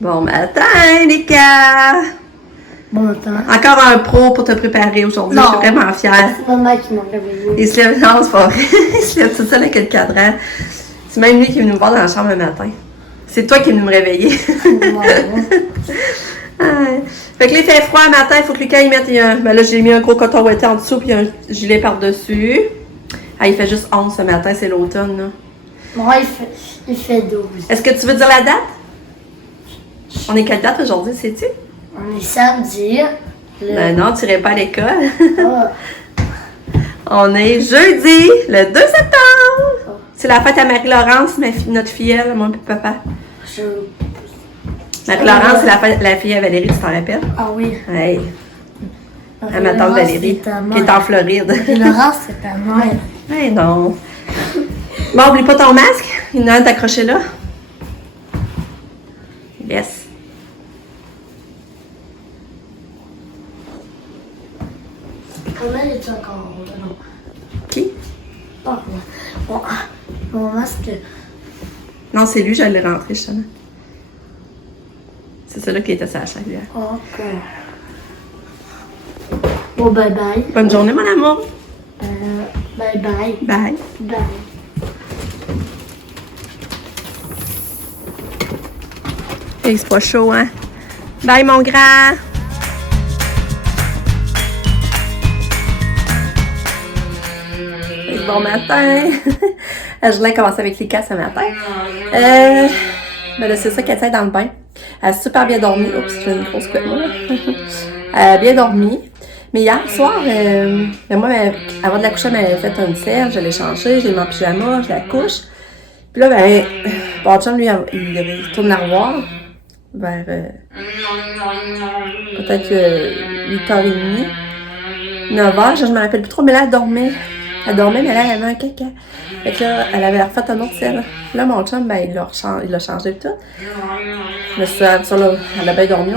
Bon matin, Nika! Bon matin. Encore un pro pour te préparer aujourd'hui. Je suis vraiment fière. C'est maman qui m'a réveillée. Il se lève, non, c'est pas vrai. Il se lève tout seul avec le cadran. C'est même lui qui est venu me voir dans la chambre le matin. C'est toi qui es venu me réveiller. Fait que là, il fait froid le matin, il faut que Lucas y mette. Ben là, j'ai mis un gros coton ouaté en dessous puis un gilet par-dessus. Ah, il fait juste 11 ce matin, c'est l'automne, là. Moi, il fait 12. Est-ce que tu veux dire la date? On est quelle date aujourd'hui, sais-tu? On est samedi. Ben non, tu n'irais pas à l'école. Ah, On est jeudi, le 2 septembre. C'est la fête à Marie-Laurence, notre filleule, moi et papa. Marie-Laurence, c'est la fille à Valérie, tu t'en rappelles? Ah oui. Hey. À ma tante Valérie, qui est en Floride. Laurence, c'est ta mère. Hey non. Bon, oublie pas ton masque. Il y en a un accroché là. Yes. Comment est-tu encore non? Qui? Oh, mon masque. Non, c'est lui, je l'ai rentré justement. C'est celui-là qui était sur la chaise. Ok. Bon, bye bye. Bonne journée, mon amour. Bye bye. Bye. Bye. Hey, c'est pas chaud, hein? Bye, mon grand. Hey, bon matin. Je voulais commencer avec Lika ce matin. Ben là, c'est ça qu'elle tient dans le bain. Elle a super bien dormi. Oups, j'ai une grosse couette, moi. Elle a bien dormi. Mais hier soir, moi, avant de la coucher, elle m'avait fait une selle, je l'ai changée, j'ai mis en pyjama, je la couche. Puis là, ben, bon, chum, lui, il tourne l'armoire vers peut-être 8h30, 9h, je me rappelle plus trop, mais là, elle dormait. Elle dormait, mais là, elle avait un caca. Fait que là, elle avait refait un autre selle. Là, mon chum, ben, il l'a changé tout. Mais ça, là, elle a bien dormi.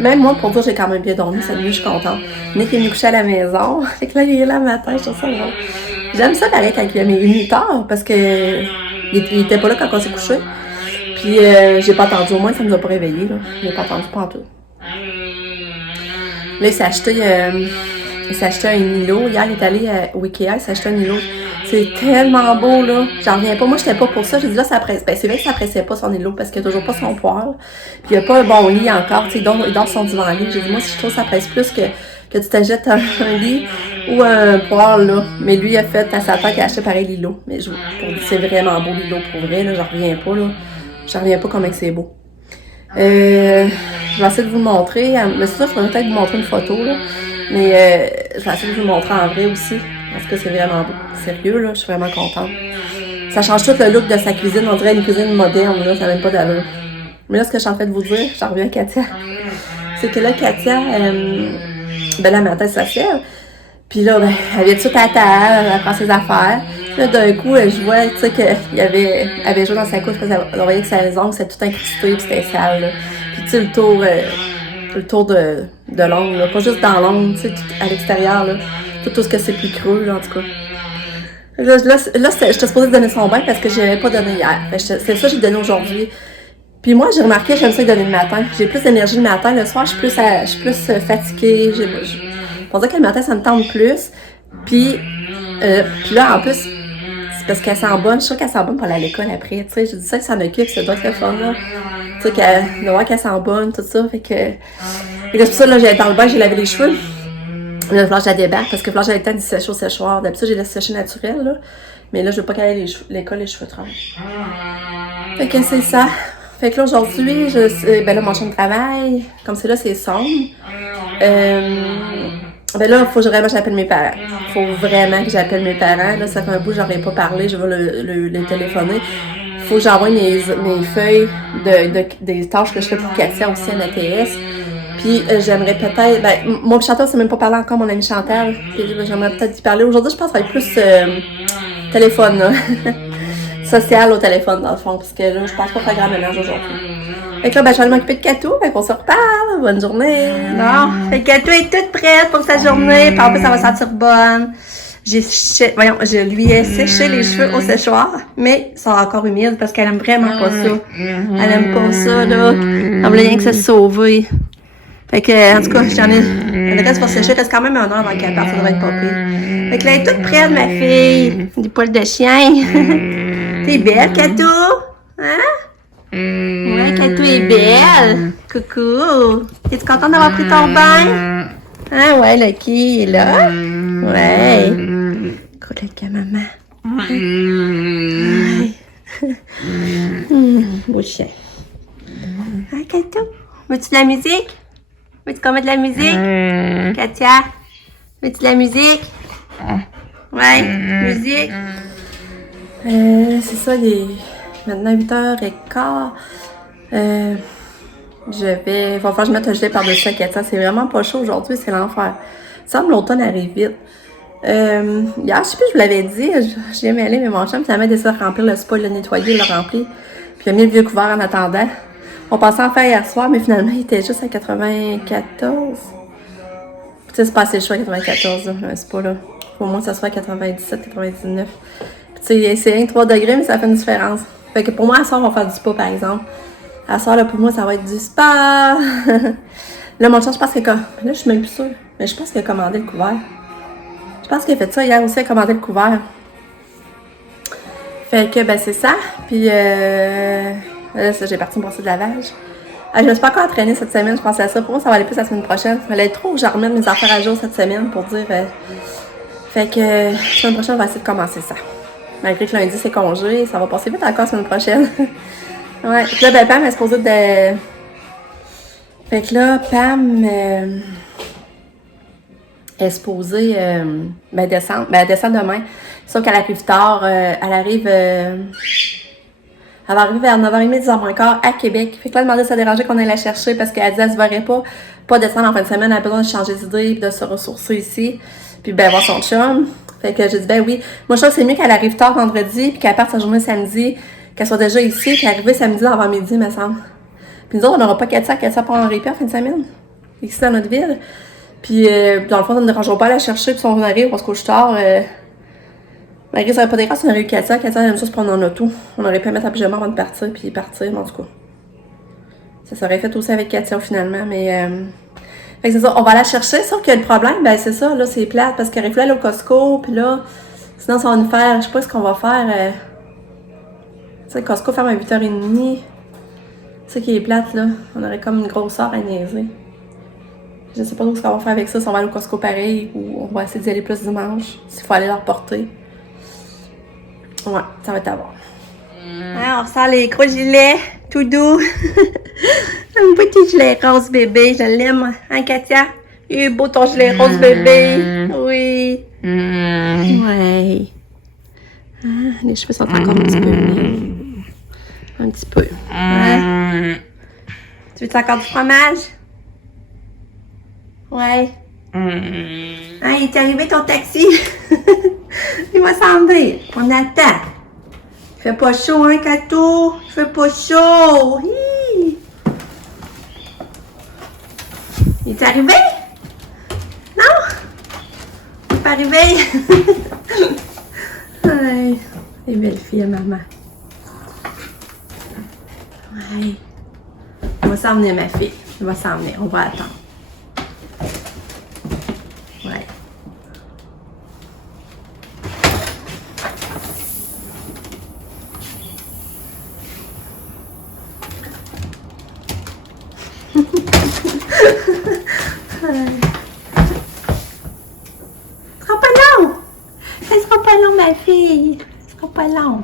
Même moi, pour dire, j'ai quand même bien dormi. Ça je suis contente. Nick est venu coucher à la maison. Fait que là, il est là le matin, je trouve ça drôle. J'aime ça pareil quand il est venu tard, parce que il était pas là quand on s'est couché. Puis, j'ai pas attendu. Au moins, ça nous a pas réveillés, là. J'ai pas attendu pas en tout. Là, il s'est acheté un îlot. Hier, il est allé au Ikea, il s'est acheté un îlot. C'est tellement beau, là. J'en reviens pas. Moi, j'étais pas pour ça. J'ai dit, là, ça presse. Ben, c'est vrai que ça pressait pas son îlot parce qu'il n'y a toujours pas son poêle. Puis, il n'y a pas un bon lit encore. Tu sais, il dort son divan lit. J'ai dit, moi, si je trouve que ça presse plus que tu t'achètes un lit ou un poêle, là. Mais lui, il a fait à sa tête qu'il a acheté pareil l'îlot. Mais c'est vraiment beau, l'îlot, pour vrai, là. J'en reviens pas, là. J'en reviens pas comment c'est beau. Je vais essayer de vous le montrer. Mais c'est ça, je pourrais peut-être vous montrer une photo, là. Mais je vais essayer de vous le montrer en vrai aussi. Parce que c'est vraiment beau. Sérieux, là, je suis vraiment contente. Ça change tout le look de sa cuisine. On dirait une cuisine moderne, là. Ça n'a même pas d'allure. Mais là, ce que je suis en train de vous dire, j'en reviens à Katia. C'est que là, Katia, ben là, matin, ça sert. Puis là, ben, elle vient tout à table, elle prend ses affaires. Là, d'un coup, je vois, tu sais, qu'il avait joué dans sa couche, parce qu'elle voyait que ses ongles, c'était tout incrusté, puis c'était sale, là. Puis tu sais, le tour de l'ongle, là. Pas juste dans l'ongle, tu sais, à l'extérieur, là. Tout ce que c'est plus creux, là, en tout cas. Là, j'étais supposée donner son bain parce que je l'avais pas donné hier. C'est ça que j'ai donné aujourd'hui. Puis moi, j'ai remarqué, j'aime ça donner le matin. J'ai plus d'énergie le matin. Le soir, je suis plus fatiguée. Pour dire que le matin, ça me tente plus. Puis là, en plus, c'est parce qu'elle sent bonne. Je suis sûre qu'elle sent bonne pour aller à l'école après. Tu sais, je dis ça, que ça m'occupe, ça doit être le fun, là. Tu sais, de voir qu'elle sent bonne, tout ça. Fait que c'est pour ça, là, j'allais dans le bain, j'ai lavé les cheveux. Là, il va falloir que je la débarque parce que il va falloir que j'aille le temps d'y sécher au séchoir. D'habitude, j'ai laissé sécher naturel, là. Mais là, je veux pas qu'elle aille l'école les cheveux trempés. Fait que c'est ça. Fait que là, aujourd'hui, ben là, mon champ de travail, comme c'est là, c'est sombre. Ben là, faut vraiment que j'appelle mes parents. Faut vraiment que j'appelle mes parents. Là, ça fait un bout que j'aurais pas parlé, je vais le téléphoner. Faut que j'envoie mes feuilles des tâches que je fais pour Katia aussi à l'ATS. Puis j'aimerais peut-être, ben moi et Chantal, c'est même pas parlé encore, mon ami Chantal. Puis j'aimerais peut-être y parler. Aujourd'hui, je pense que ça va être plus téléphone, là. Social au téléphone, dans le fond, parce que là, je pense pas faire grand ménage aujourd'hui. Fait que là, ben, je vais aller m'occuper de Katou, fait qu'on se reparle. Bonne journée. Bon, fait que Katou est toute prête pour sa journée, puis en plus, ça va sentir bonne. je lui ai séché les cheveux au séchoir, mais ils sont encore humides parce qu'elle aime vraiment pas ça. Elle aime pas ça, là. Elle voulait rien que se sauver. Fait que, en tout cas, elle reste pour sécher, il reste quand même 1 heure avant qu'elle parte, ça devrait être pas pire. Fait que là, elle est toute prête, ma fille. Des poils de chien. T'es belle, Kato? Hein? Ouais, Kato est belle. Coucou. T'es-tu contente d'avoir pris ton bain? Hein, ouais, Lucky est là. Ouais. Écoute, avec maman. Ouais. Beau chien. Hein, Kato? Veux-tu de la musique? Veux-tu qu'on mette de la musique? Katia? Veux-tu de la musique? Ouais, musique. C'est ça, il est maintenant 8h15. Il va falloir que je mette un gilet par-dessus la Katia. C'est vraiment pas chaud aujourd'hui, c'est l'enfer. Il semble l'automne arrive vite. Hier, je sais plus, je vous l'avais dit, j'ai aimé aller, mais mon chum, finalement, décidé de remplir le spa, le nettoyer, le remplir. Puis il a mis le vieux couvert en attendant. On pensait en faire hier soir, mais finalement, il était juste à 94. Tu sais, c'est pas assez chaud à 94, là, le spa, là. Faut au moins que ça soit à 97, 99. Puis tu sais, c'est rien que 3 degrés, mais ça fait une différence. Fait que pour moi, à soir, on va faire du spa, par exemple. À soir, là, pour moi, ça va être du spa. Là, mon chum, je pense que là, je suis même plus sûre. Mais je pense qu'il a commandé le couvert. Je pense qu'il a fait ça hier aussi, il a commandé le couvert. Fait que, ben, c'est ça. Puis, là, j'ai parti me brosser de lavage. Je me suis pas encore entraînée cette semaine, je pensais à ça. Pour moi, ça va aller plus la semaine prochaine. Ça allait être trop que je remette mes affaires à jour cette semaine pour dire. Fait que, la semaine prochaine, on va essayer de commencer ça. Malgré que lundi, c'est congé, ça va passer vite encore la semaine prochaine. Ouais. Puis là, ben, Pam est supposée de. Fait que là, Pam est supposée descendre. Ben, elle descend demain. Sauf qu'elle arrive tard. Elle arrive. Elle va arriver vers 9h30, 10h15 à Québec. Fait que là, elle demandait si ça dérangeait qu'on aille la chercher parce qu'elle disait qu'elle se verrait pas descendre en fin de semaine. Elle a besoin de changer d'idée et de se ressourcer ici. Puis ben, voir son chum. Fait que j'ai dit, ben oui. Moi, je trouve que c'est mieux qu'elle arrive tard vendredi puis qu'elle parte sa journée samedi, qu'elle soit déjà ici, qu'elle arrive samedi avant midi, me semble. Puis nous autres, on n'aura pas 400 pour en répit en fin de semaine. Ici, dans notre ville. Puis, dans le fond, ça ne dérangera pas à la chercher. Puis si on arrive, on se couche tard. Malgré ça n'aurait pas d'écran si on aurait eu Katia. Katia, elle aime ça se prendre en auto. On aurait pu mettre un pyjama avant de partir, puis partir, mais en tout cas. Ça serait fait aussi avec Katia finalement, mais. Fait que c'est ça, on va la chercher, sauf que le problème, ben c'est ça, là, c'est plate, parce qu'elle arrive là au Costco, puis là, sinon ça va nous faire, je sais pas ce qu'on va faire. Tu sais, Costco ferme à 8h30. C'est ça qui est plate, là. On aurait comme une grosse heure à niaiser. Je sais pas ce qu'on va faire avec ça, si on va aller au Costco pareil, ou on va essayer d'y aller plus dimanche, s'il faut aller leur porter. Ouais, ça va être à voir. Ah, on ressort les gros gilets, tout doux. Un petit gilet rose bébé, je l'aime. Hein, Katia? Il est beau ton gilet rose bébé. Oui. Ouais. Ah, les cheveux sont encore un petit peu humides. Un petit peu. Hein? Tu veux encore du fromage? Ouais. Ah, il est arrivé ton taxi. Il va s'en venir. On attend. Il fait pas chaud, hein, Kato? Il fait pas chaud. Hi. Il est arrivé? Non? Il est pas arrivé? Ouais. Les belles filles, maman. Ouais. On va s'en venir, ma fille. On va s'en venir. On va attendre. Ouais. Ce sera pas long. Ça sera pas long, ma fille. Ce sera pas long.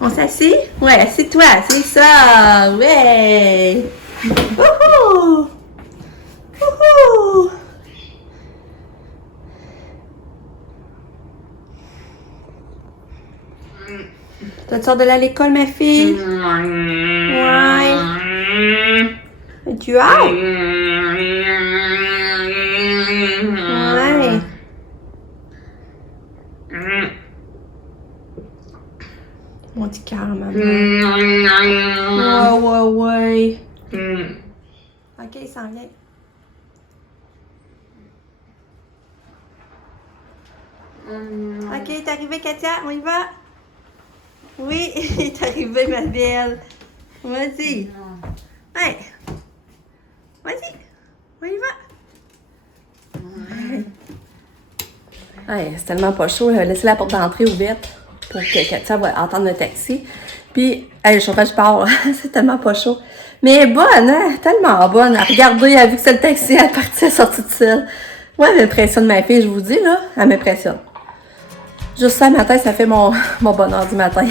On s'assied? Ouais, assieds-toi, c'est ça. Ouais. Wouhou! Wouhou! Tu sors de là à l'école, ma fille? Ouais. Tu as? Ouais. Mon petit cœur, maman. Ouais. Ok, il s'en vient. Ok, t'es arrivée, Katia, on y va? Oui, t'es arrivée, ma belle. Vas-y. Ouais. Vas-y, on y va. Ouais, c'est tellement pas chaud. Laissez la porte d'entrée ouverte pour que Katia va entendre le taxi. Puis, le chauffage part. C'est tellement pas chaud. Mais elle est bonne, hein? Tellement bonne. Regardez, elle a vu que c'est le taxi, elle est partie, elle est sortie de seule. Ouais, elle m'impressionne, ma fille, je vous dis, là. Elle m'impressionne. Juste ça, le matin, ça fait mon bonheur du matin.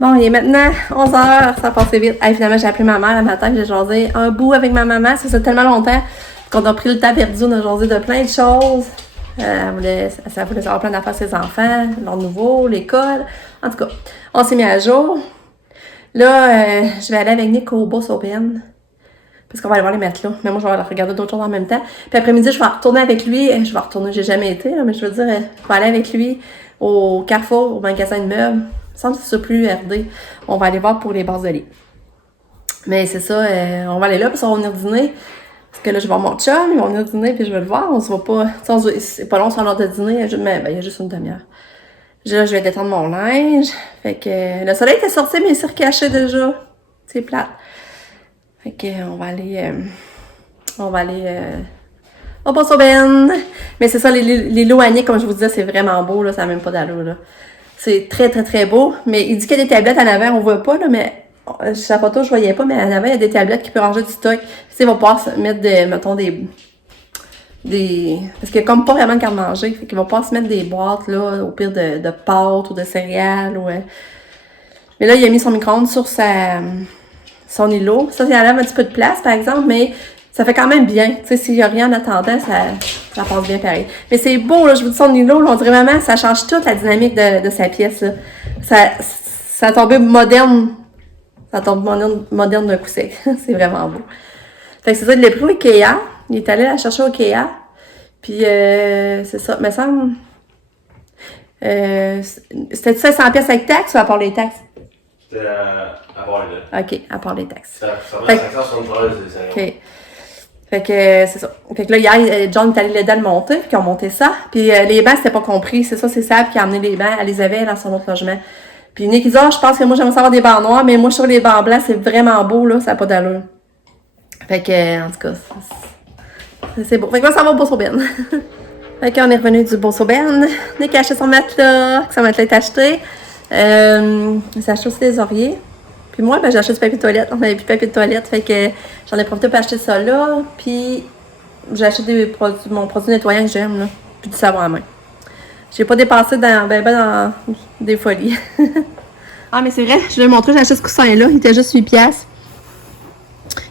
Bon, il est maintenant 11h, ça a passé vite. Hey, finalement, j'ai appelé ma mère le matin, j'ai jasé un bout avec ma maman. Ça fait tellement longtemps qu'on a pris le temps perdu, on a jasé de plein de choses. Elle voulait savoir plein d'affaires sur ses enfants, leur nouveau, l'école. En tout cas, on s'est mis à jour. Là, je vais aller avec Nick au Boss Open. Parce qu'on va aller voir les matelas. Mais moi, je vais regarder d'autres choses en même temps. Puis après-midi, je vais retourner avec lui. Je vais retourner, j'ai jamais été, là, mais je veux dire, je vais aller avec lui au Carrefour, au magasin de meubles. Il me semble que c'est ça plus RD. On va aller voir pour les bases de lit. Mais c'est ça, on va aller là, puis on va venir dîner. Parce que là, je vais voir mon chum, ils vont venir dîner, puis je vais le voir. On se voit pas. C'est pas long sur l'heure de dîner, mais il y a juste une demi-heure. Là, je vais détendre mon linge. Fait que le soleil était sorti, mais il s'est recaché déjà. C'est plate. Fait que on va aller au Boss Open. Mais c'est ça, les lots Annick, comme je vous disais, c'est vraiment beau, là, ça n'a même pas d'allure, là. C'est très, très, très beau. Mais il dit qu'il y a des tablettes en avant, on voit pas, là, mais sa photo, je voyais pas, mais en avant, il y a des tablettes qui peuvent ranger du stock. Tu sais, il va pouvoir mettre mettons, des... Parce qu'il y a comme pas vraiment de garde-manger. Fait qu'il va pouvoir se mettre des boîtes, là, au pire de pâtes ou de céréales, ouais. Mais là, il a mis son micro-ondes sur son îlot. Ça enlève un petit peu de place, par exemple, mais ça fait quand même bien. Tu sais, s'il y a rien en attendant, ça passe bien pareil. Mais c'est beau, là, je vous dis, son îlot, là, on dirait vraiment, ça change toute la dynamique de sa pièce, là. Ça a tombé moderne. Ça tombe moderne d'un coup sec. C'est vraiment beau. Fait que c'est ça, il l'a pris au Ikea. Il est allé la chercher au Ikea. Puis, c'est ça, me semble... c'était ça 100 pièces avec taxes ou à part les taxes? C'était à part les taxes. OK, à part les taxes. Ça fait 573 c'est OK. Fait que c'est ça. Fait que là, hier, John est allé l'aider à le monter, puis ils ont monté ça. Puis les bancs, c'était pas compris. C'est ça, c'est Sab qui a amené les bancs. Elle les avait dans son autre logement. Puis Nick, il dit, je pense que moi, j'aimerais savoir des bancs noirs, mais moi, sur les bancs blancs, c'est vraiment beau, là. Ça n'a pas d'allure. Fait que, en tout cas, c'est beau. Fait que là, ça va au Boss Open. Fait qu'on est revenu du Boss Open. Nick a acheté son matelas. Son matelas est acheté. Il s'est acheté aussi des oreillers. Puis moi, j'ai acheté du papier de toilette. On n'avait plus de papier de toilette. Fait que j'en ai profité pour acheter ça là. Puis j'ai acheté mon produit nettoyant que j'aime, là. Puis du savon à main. J'ai pas dépensé dans des folies. Ah, mais c'est vrai, je vais vous montrer, j'ai acheté ce coussin-là. Il était juste 8 piastres.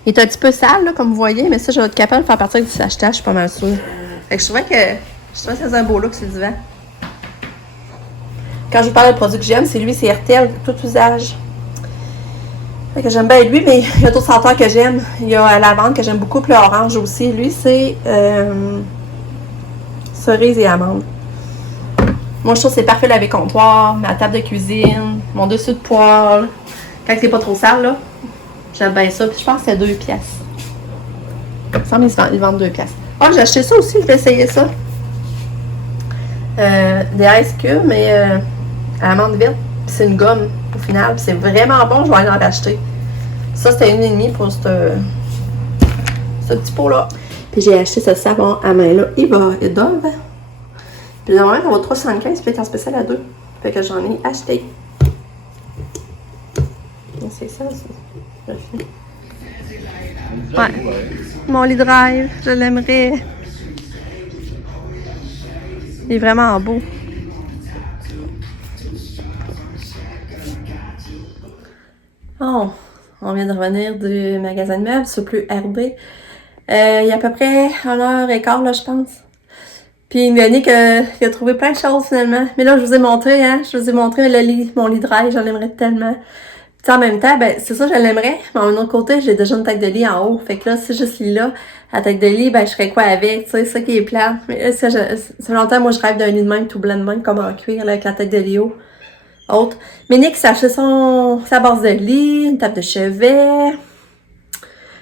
Il est un petit peu sale, là, comme vous voyez. Mais ça, je vais être capable de faire partir du sachet, je suis pas mal sûre. Fait que je trouvais que ça faisait un beau look sur le divan. Quand je vous parle de produit que j'aime, c'est lui, c'est RTL, tout usage. Fait que j'aime bien lui, mais il y a d'autres senteurs que j'aime. Il y a lavande que j'aime beaucoup, puis l'orange aussi. Lui, c'est cerise et amande. Moi, je trouve que c'est parfait laver comptoir, ma table de cuisine, mon dessus de poêle. Quand c'est pas trop sale, là, j'aime bien ça. Puis je pense que c'est 2 piastres. Il me semble qu'ils vendent 2 piastres. Ah, j'ai acheté ça aussi, je vais essayer ça. Des Ice Cube, mais à amande verte. Puis c'est une gomme au final. Puis c'est vraiment bon, je vais aller en racheter. Ça, c'était 1,5 pour ce petit pot-là. Puis j'ai acheté ce savon à main-là. Il Dove. Puis normalement, ça va 3,75, puis il est en spécial à 2. Fait que j'en ai acheté. C'est ça, c'est... Ouais. Mon lit drive, je l'aimerais. Il est vraiment beau. Oh, On vient de revenir du magasin de meubles, c'est plus RB. Il y a à peu près 1h15, là, je pense. Puis Yannick il a trouvé plein de choses finalement. Mais là, je vous ai montré, je vous ai montré le lit, mon lit de rêve, j'en aimerais tellement. Puis en même temps, ben c'est ça, je l'aimerais. Mais d'un autre côté, j'ai déjà une tête de lit en haut. Fait que là, si juste lit là, la tête de lit, ben je ferais quoi avec? Tu sais, c'est ça qui est plat. Mais là, ça fait longtemps, moi, je rêve d'un lit de même, tout blanc de même, comme en cuir, là, avec la tête de lit haut. Autre. Mais Nick s'est acheté sa base de lit, une table de chevet. Il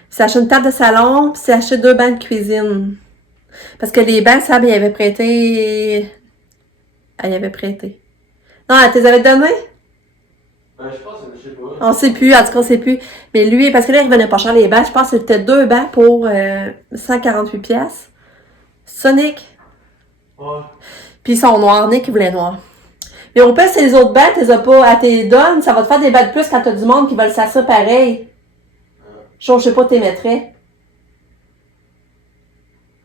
s'est acheté une table de salon, puis il s'est acheté 2 bancs de cuisine. Parce que les bancs, ça, il avait prêté. Elle y avait prêté. Non, elle te les avait donnés? Je pense que je sais pas. On sait plus, en tout cas, on sait plus. Mais lui, parce que là, il revenait pas cher les bancs. Je pense que c'était 2 bancs pour 148$. Sonic. Ouais. Puis ils sont noirs. Nick, il voulait noir. Mais au pire, si les autres bancs, tu les as pas à tes donnes, ça va te faire des bancs de plus quand t'as du monde qui veulent s'asseoir pareil. Je sais pas, t'es mettrais.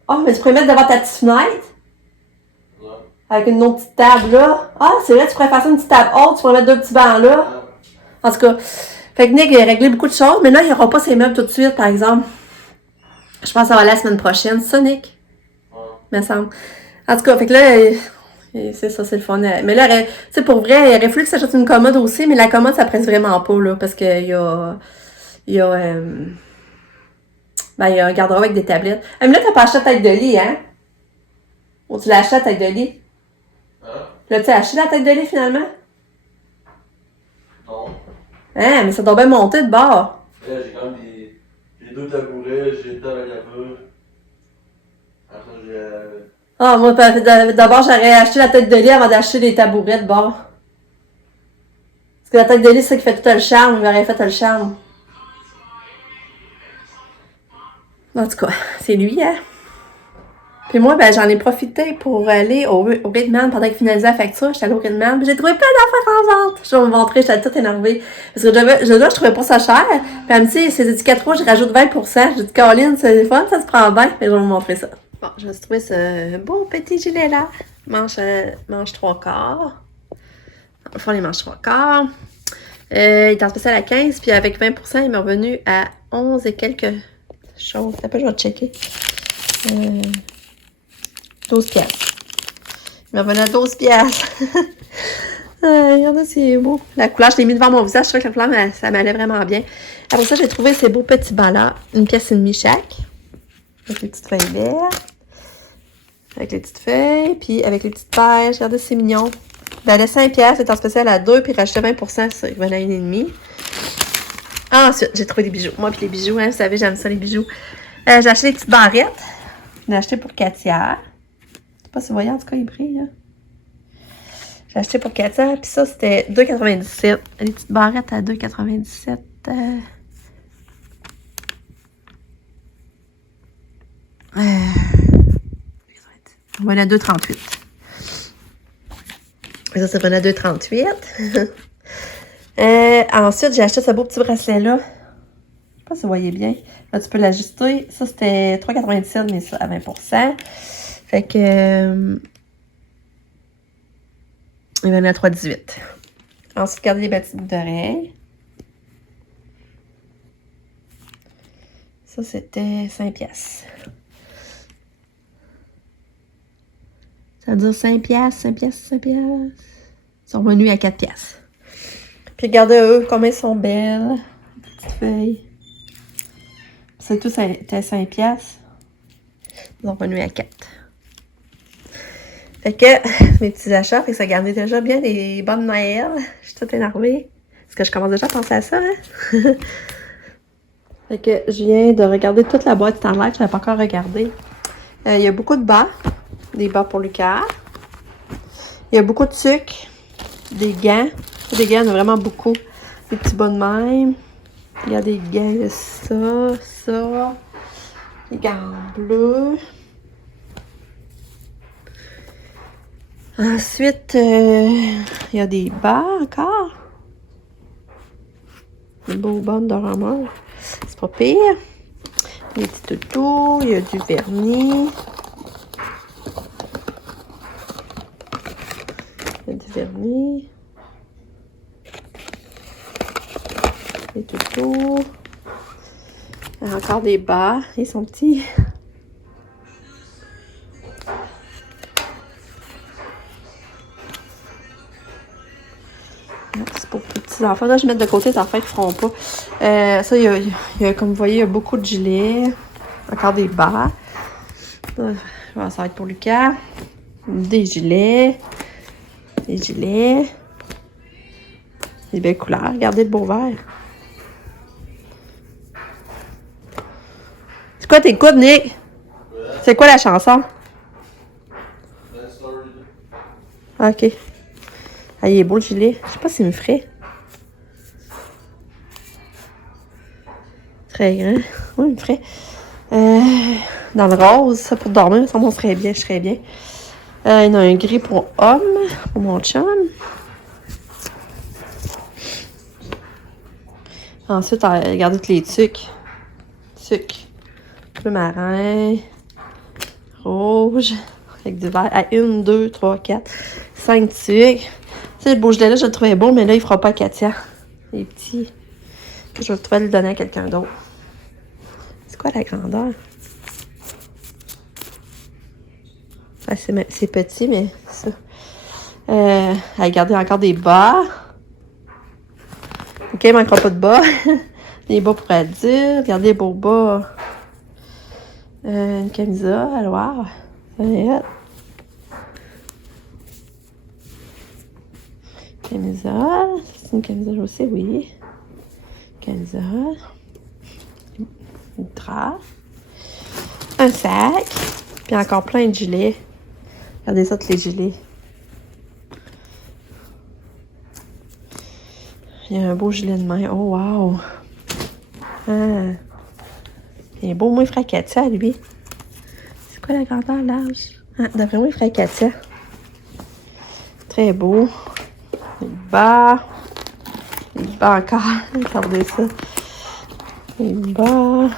Ah, mais tu pourrais mettre devant ta petite fenêtre. Ouais. Avec une autre petite table là. Ah, c'est vrai, tu pourrais faire ça une petite table haute, tu pourrais mettre 2 petits bancs là. En tout cas, fait que Nick il a réglé beaucoup de choses, mais là, il n'y aura pas ses meubles tout de suite, par exemple. Je pense que ça va aller la semaine prochaine. Ça, Nick? Ouais. Me semble. En tout cas, fait que là, c'est ça, c'est le fun. Mais là, tu sais, pour vrai, il aurait fallu que ça achète une commode aussi, mais la commode, ça presse vraiment pas, là, parce qu'il y a il y a un garde-robe avec des tablettes. Mais là, t'as pas acheté la tête de lit, hein? Ou tu l'as acheté la tête de lit? Là, tu as acheté la tête de lit, finalement? Non. Hein, mais ça doit bien monter de bord. Là, j'ai quand même j'ai 2 tabourets, j'ai une table à gravure. Après, j'ai... Ah, moi, d'abord, j'aurais acheté la tête de lit avant d'acheter les tabourets de bord. Parce que la tête de lit, c'est ça qui fait tout le charme. Il aurait fait tout le charme. En tout cas, c'est lui, hein? Puis moi, ben, j'en ai profité pour aller au Redman pendant qu'il finalisait la facture. J'étais allée au Redman. J'ai trouvé plein d'affaires en vente. Je vais vous montrer, j'étais toute énervée. Parce que je trouvais pas ça cher. Puis elle me dit, ces étiquettes rouges, je rajoute 20%. J'ai dit, Caroline, c'est fun, ça se prend bien. Mais je vais vous montrer ça. Bon, je me suis trouvé ce beau petit gilet-là. Manche 3/4. Enfin, les manches 3/4. Il est en spécial à 15, puis avec 20%, il m'est revenu à 11 et quelques choses. Après, je vais checker. 12 piastres. Il m'est revenu à 12 piastres. Regardez, c'est beau. La couleur, je l'ai mis devant mon visage. Je trouvais que la couleur, ça m'allait vraiment bien. Après ça, j'ai trouvé ces beaux petits bas-là. Une pièce et demie chaque. Avec les petites feuilles vertes. Avec les petites feuilles. Puis avec les petites pailles. Regardez, c'est mignon. Il valait 5 piastres. C'est en spécial à 2. Puis rajoutait 20%. Ça, il valait à 1,5. Ensuite, j'ai trouvé des bijoux. Moi, puis les bijoux, hein, vous savez, j'aime ça, les bijoux. J'ai acheté des petites barrettes. Je l'ai acheté pour 4 tiers. Je sais pas si vous voyez, en tout cas, il brille, là. J'ai acheté pour 4 tiers. Puis ça, c'était 2,97. Les petites barrettes à 2,97. On va aller à 2,38. Ça, ça prenait à 2,38. Ensuite, j'ai acheté ce beau petit bracelet-là. Je sais pas si vous voyez bien. Là, tu peux l'ajuster. Ça, c'était 3,97, mais ça à 20%. Fait que... il va aller à 3,18. Ensuite, regardez les petites boucles d'oreilles. Ça, c'était 5 piastres. Ça veut dire 5 piastres, 5 piastres, 5 piastres. Ils sont revenus à 4 piastres. Puis regardez eux, combien ils sont belles. Les petites feuilles. C'est tout, c'était 5 piastres. Ils sont revenus à 4. Fait que mes petits achats, fait que ça gardait déjà bien les bonnes Noël. Je suis toute énervée. Parce que je commence déjà à penser à ça, hein. Fait que je viens de regarder toute la boîte en live. Je n'avais pas encore regardé. Il y a beaucoup de bas. Des bas pour Lucas. Il y a beaucoup de sucre. Des gants. Des gants, il y en a vraiment beaucoup. Des petits bas de même. Il y a des gants de ça. Des gants bleus. Ensuite, il y a des bas encore. Des beaux bas de Dorama. C'est pas pire. Des petits toutous. Il y a du vernis. Il y a du vernis. Des toutous. Encore des bas. Ils sont petits. C'est pour les petits enfants. Là, je vais mettre de côté les enfants qui ne feront pas. Ça, il y a, comme vous voyez, il y a beaucoup de gilets. Encore des bas. Ça va être pour Lucas. Des gilets. Des gilets. Des belles couleurs. Regardez le beau vert. C'est quoi tes coudes, Nick? C'est quoi la chanson? Ok. Ah, il est beau le gilet. Je sais pas s'il me ferait. Très grand. Oui, il me ferait. Dans le rose, ça pour dormir, ça m'en ferait bien, je serais bien. Il y en a un gris pour homme, pour mon chum. Ensuite, regardez tous les tucs. Tucs. Bleu marin. Rouge. Avec du vert. À 1, 2, 3, 4, 5 tucs. Le beau gilet là, je le trouvais beau, mais là, il fera pas Katia. Il est petit. Je vais trouver le donner à quelqu'un d'autre. C'est quoi la grandeur? Ah, c'est petit, mais ça. Regardez encore des bas. Ok, il ne manquera pas de bas. Des bas pour adultes. Regardez les beaux bas. Une camisole, alors. Camisole. C'est une camisole aussi, oui. Camisole. Une trace. Un sac. Puis encore plein de gilets. Regardez ça, tous les gilets. Il y a un beau gilet de main. Oh, wow! Ah. Il est beau, moi, il ferait Katia, lui. C'est quoi la grandeur, large? Ah, d'après moi, il ferait Katia. Très beau. Les bas. Les bas encore. Regardez ça. Les bas.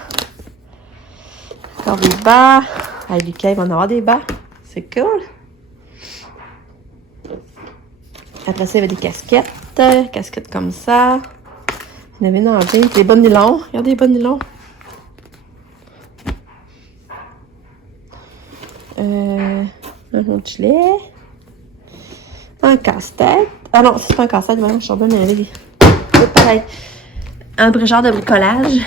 Encore des bas. Ah, Lucas, il va en avoir des bas. C'est cool. Après ça, il y avait des casquettes. Casquettes comme ça. Il y en avait une en jean. Des bas de nylon. Regardez les bas de nylon. Un autre gilet. Un casse-tête. Ah non, c'est pas un casse-tête. Vraiment, je suis bien mêlée. C'est pareil. Un genre de bricolage.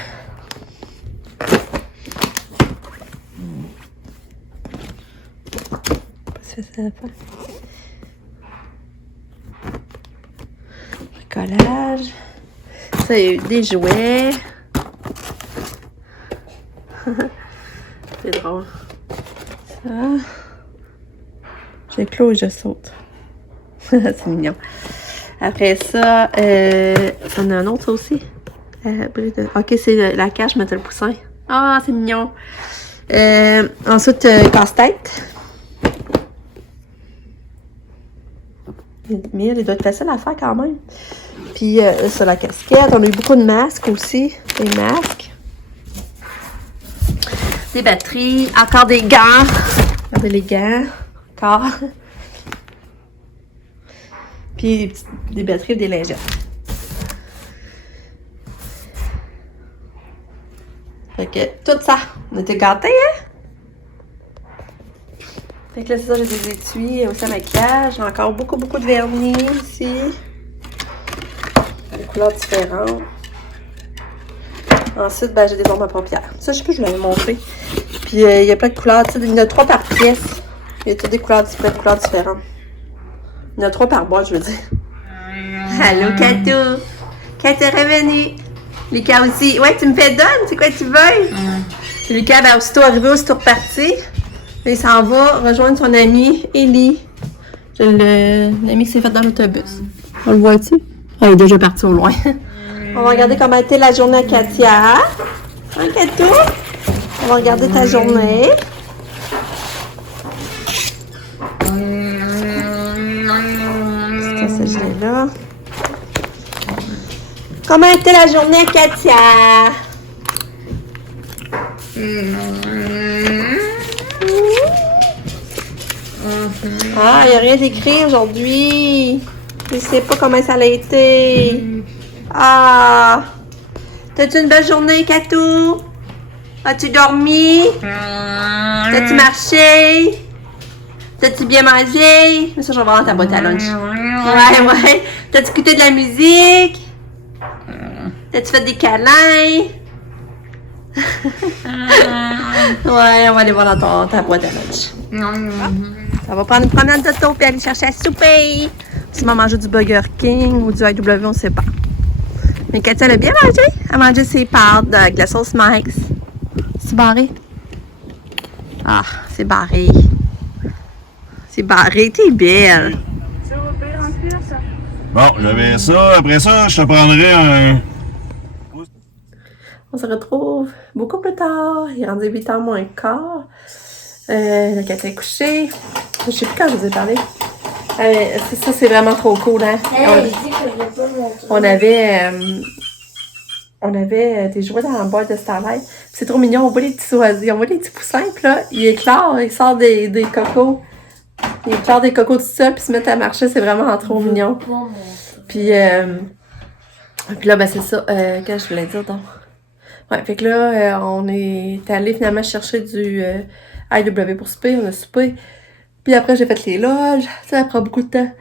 Ça va pas. Bricolage. Ça, il y a eu des jouets. C'est drôle. Ça. J'ai clos et je saute. C'est mignon. Après ça, on a un autre aussi. Ok, c'est la cage, je mettais le poussin. Ah, c'est mignon. Ensuite, casse-tête. Mais il doit être facile à faire quand même. Puis, sur la casquette, on a eu beaucoup de masques aussi. Des masques. Des batteries. Encore des gants. Regardez les gants. Encore. Puis, des batteries et des lingettes. Fait que, tout ça. On était gâtés, hein? Fait que là, c'est ça, j'ai des étuis aussi à maquillage. J'ai encore beaucoup de vernis ici. Des couleurs différentes. Ensuite, ben, j'ai des bombes à paupières. Ça, je sais pas, je vous l'avais montré. Puis, il y a plein de couleurs. Tu sais, il y en a 3 par pièce. Il y a toutes des couleurs, plein de couleurs différentes. Il y en a 3 par boîte, je veux dire. Allô, Kato! Kato est revenu. Lucas aussi. Ouais, tu me fais donne? C'est quoi tu veux? Lucas, ben, aussitôt arrivé, aussitôt reparti. Il s'en va rejoindre son ami, Ellie. L'ami qui s'est fait dans l'autobus. On le voit-tu? Elle est déjà partie au loin. On va regarder comment a été la journée à Katia. Hein, Kato? On va regarder ta journée. C'est ça, je l'ai là. Comment a été la journée à Katia? Ah, il n'y a rien d'écrit aujourd'hui. Je ne sais pas comment ça a été. Ah, T'as-tu une belle journée, Catou? As-tu dormi? T'as-tu marché? T'as-tu bien mangé? Mais ça, je vais voir dans ta boîte à lunch. Ouais. T'as-tu écouté de la musique? T'as-tu fait des câlins? Ouais, on va aller voir dans ta boîte à lunch. Ça va prendre une promenade d'auto puis aller chercher à souper. Si maman mange du Burger King ou du IW, on sait pas. Mais Katia, elle a bien mangé. Elle a mangé ses pâtes avec la sauce Mike's. C'est barré? Ah, c'est barré. C'est barré, t'es belle. Bon, j'avais ça. Après ça, je te prendrais un... On se retrouve beaucoup plus tard. Il est rendu 8h moins quart. La Katia est couchée. Je sais plus quand je vous ai parlé. Ça, c'est vraiment trop cool, hein? Hey, je dis que je vais pas montrer. On avait des jouets dans la boîte de Starlight. C'est trop mignon. On voit les petits oiseaux. On voit les petits poussins. Puis là, il éclore. Il sort des cocos. Il éclore des cocos tout seul. Puis se met à marcher. C'est vraiment trop mignon. Puis là, ben c'est ça. Qu'est-ce que je voulais dire donc? Ouais, fait que là, on est allé finalement chercher du IW pour souper. On a soupé. Puis après, j'ai fait les lodges. Ça prend beaucoup de temps.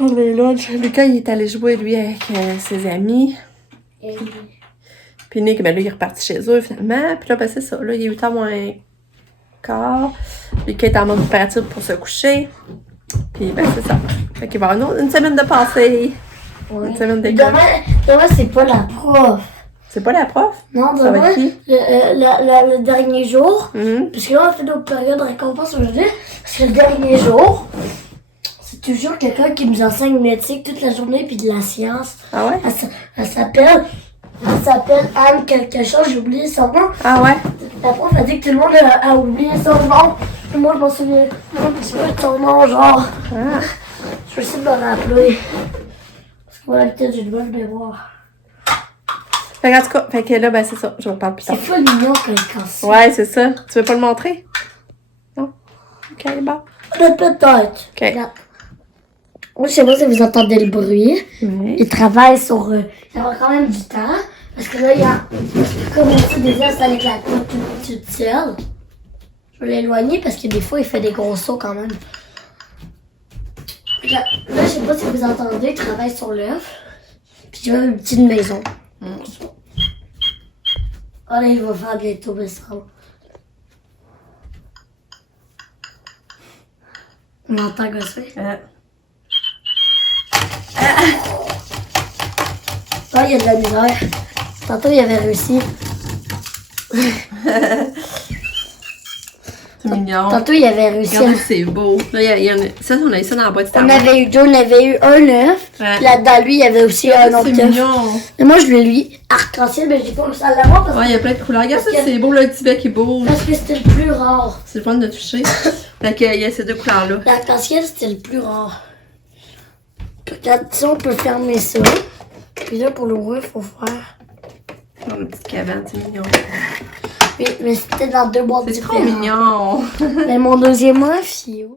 On va faire les lodges. Lucas, il est allé jouer, lui, avec ses amis. Puis Nick, ben là, il est reparti chez eux, finalement. Puis là, ben c'est ça. Là, il est 8h moins quart. Lucas est en mode préparatif pour se coucher. Puis ben c'est ça. Fait qu'il va y avoir une semaine de passé. Ouais. Une semaine d'école. Demain, c'est pas la prof. C'est pas la prof? Non, Ça va demain, être qui? le dernier jour. Parce que là, on fait nos périodes de récompense aujourd'hui. Parce que le dernier jour, c'est toujours quelqu'un qui nous enseigne l'éthique toute la journée puis de la science. Ah ouais? Elle s'appelle Anne quelque chose, j'ai oublié son nom. Ah ouais? La prof a dit que tout le monde a oublié son nom. Et moi, je m'en souviens un petit peu de son nom, genre. Ah. Je vais essayer de me rappeler. Parce que moi, peut-être, je dois venir voir. Fait qu'en tout cas, fait que là, ben c'est ça. Je vous parle plus C'est tard. full mignon quand il casse ça. Ouais, c'est ça. Tu veux pas le montrer? Non? Ok, bon. Peut-être. Ok. Regarde. Moi, je sais pas si vous entendez le bruit. Ouais. Il travaille sur... il y aura quand même du temps. Parce que là, il y a commencé déjà à installer avec la coupe toute seule. Je vais l'éloigner parce que des fois, il fait des gros sauts quand même. Là, je sais pas si vous entendez, il travaille sur l'œuf. Puis il y a une petite maison. Ah là, il va faire bientôt le sang. On entend gosser. Ah, il y a de la misère. Tantôt, il avait réussi. C'est mignon. Tantôt, il avait réussi. Regardez, c'est beau. Là, il y en a... Ça, on a eu ça dans la boîte de On Starlight. avait eu deux, on avait eu un œuf. Ouais. Puis là-dedans, lui, il y avait aussi un autre C'est œuf. mignon. Et moi, je lui ai lui arc-en-ciel, mais j'ai pas réussi à l'avoir parce, Ouais, il y a plein de couleurs. Regarde ça, Parce que- c'est beau, le petit bec qui bouge. parce que c'était le plus rare. C'est le fun de toucher. Fait qu'il y a ces deux couleurs-là. L'arc-en-ciel, c'était le plus rare. Regarde, ça, on peut fermer ça. Puis là, pour l'ouvrir, il faut faire. Dans une petite cabane, c'est mignon. Oui, mais c'était dans deux boîtes C'est trop différentes. mignon. Mais mon deuxième œuf, il est où?